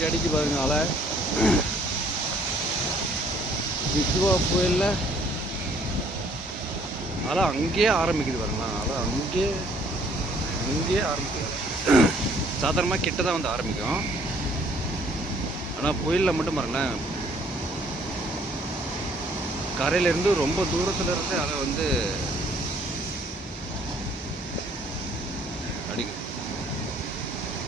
எப்படி அடிக்க பாருங்க அலை விசுவா புயலில். அலை அங்கேயே ஆரம்பிக்குது பாருங்களா அலை அங்கேயே அங்கேயே ஆரம்பிக்குது. சாதாரணமாக கிட்ட தான் வந்து ஆரம்பிக்கும். ஆனால் புயலில் மட்டும் பாருங்களேன். கரையிலேருந்து ரொம்ப தூரத்தில் இருந்து அதை வந்து அடிக்கும்.